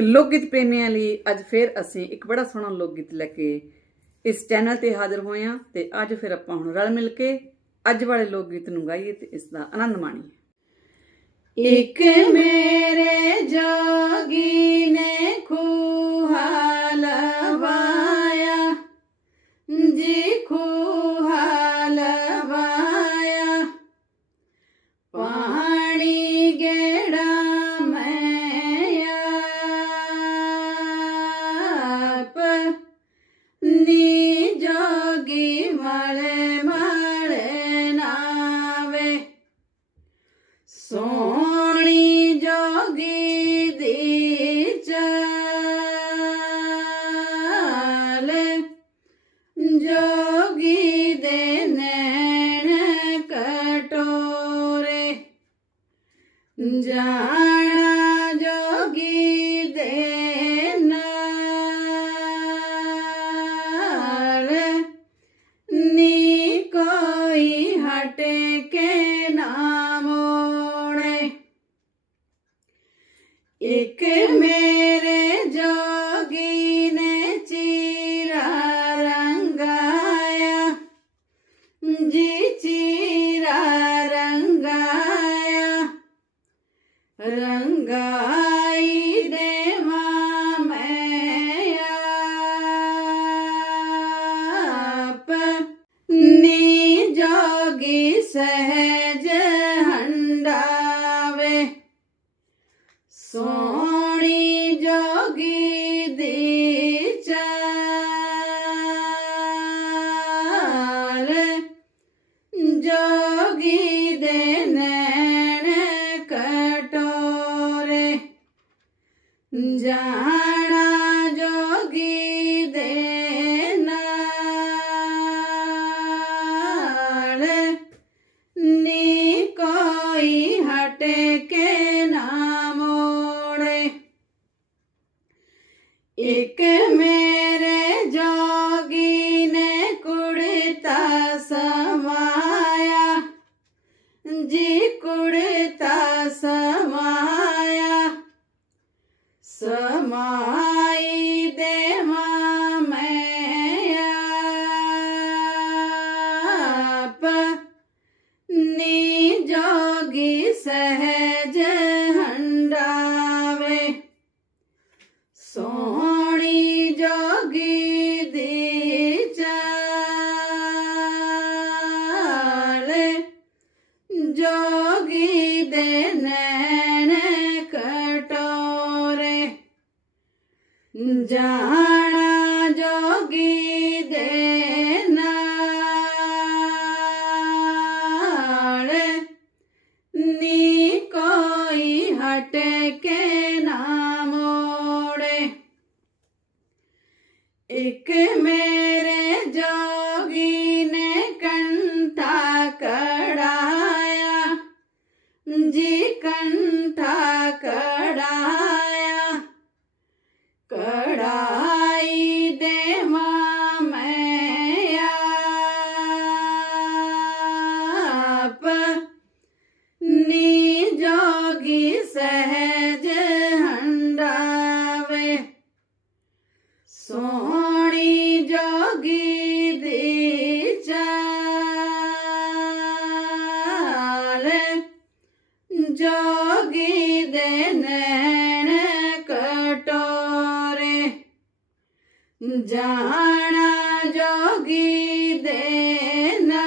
ਲੋਕ ਗੀਤ ਪ੍ਰੇਮੀਆਂ ਲਈ ਅੱਜ ਫਿਰ ਅਸੀਂ ਇੱਕ ਬੜਾ ਸੋਹਣਾ ਲੋਕ ਗੀਤ ਲੈ ਕੇ ਇਸ ਚੈਨਲ ਤੇ ਹਾਜ਼ਰ ਹੋਏ ਹਾਂ ਤੇ ਅੱਜ ਫਿਰ ਆਪਾਂ ਹੁਣ ਰਲ ਮਿਲ ਕੇ ਅੱਜ ਵਾਲੇ ਲੋਕ ਗੀਤ ਨੂੰ ਗਾਈਏ ਤੇ ਇਸ ਦਾ ਆਨੰਦ ਮਾਣੀਏ। ਇੱਕ ਮੇਰੇ ਜੋਗੀ ਨੇ ਖੂਹਾ ਲਵਾਇਆ, ਜੀ ਖੂਹਾ ਲਵਾਇਆ। ਪਾਣੀ जा Yeah. जाना जोगी देना। नी कोई हटे के ना मोड़े। एक मेरे जोगी ने कंठा कड़ाया जी कंठा कड़ाया जाना जोगी देना।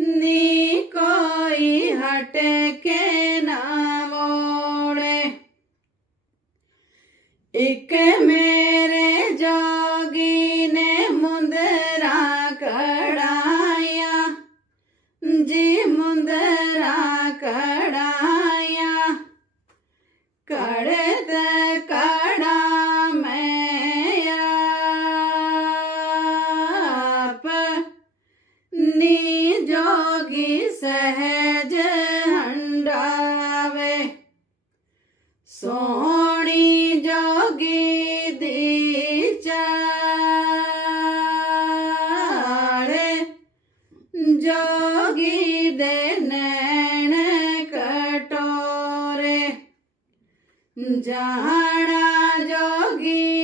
नी कोई हटे के ना मोड़े। एक में सहज हंडावे। सोनी जोगी दी जोगी दे कटोरे। जाना जोगी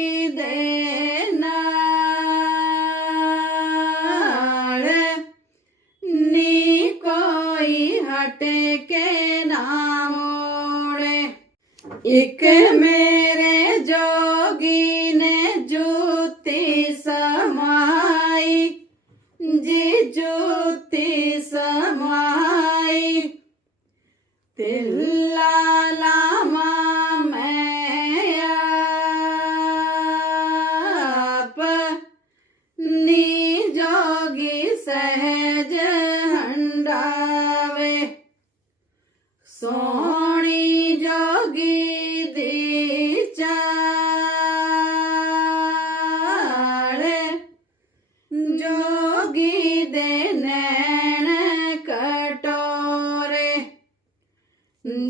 ਇੱਕ ਮੇਰੇ ਜੋਗੀ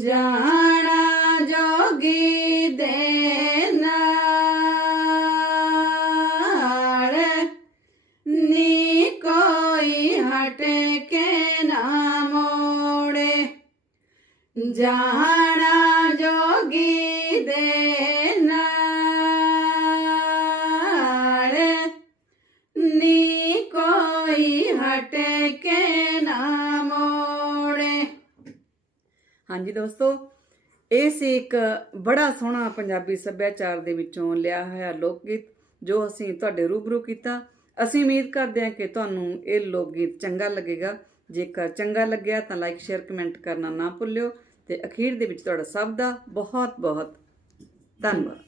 જાણા જોગી દેનાર ની કોઈ હટે કે ના મોડે જાણા જોગી ਹਾਂਜੀ ਦੋਸਤੋ, ਇਹ ਸੀ ਇੱਕ ਬੜਾ ਸੋਹਣਾ ਪੰਜਾਬੀ ਸੱਭਿਆਚਾਰ ਦੇ ਵਿੱਚੋਂ ਲਿਆ ਹੋਇਆ ਲੋਕ ਗੀਤ ਜੋ ਅਸੀਂ ਤੁਹਾਡੇ ਰੂਬਰੂ ਕੀਤਾ। ਅਸੀਂ ਉਮੀਦ ਕਰਦੇ ਹਾਂ ਕਿ ਤੁਹਾਨੂੰ ਇਹ ਲੋਕ ਗੀਤ ਚੰਗਾ ਲੱਗੇਗਾ। ਜੇਕਰ ਚੰਗਾ ਲੱਗਿਆ ਤਾਂ ਲਾਈਕ ਸ਼ੇਅਰ ਕਮੈਂਟ ਕਰਨਾ ਨਾ ਭੁੱਲਿਓ ਤੇ ਅਖੀਰ ਦੇ ਵਿੱਚ ਤੁਹਾਡਾ ਸਭ ਦਾ ਬਹੁਤ ਬਹੁਤ ਧੰਨਵਾਦ।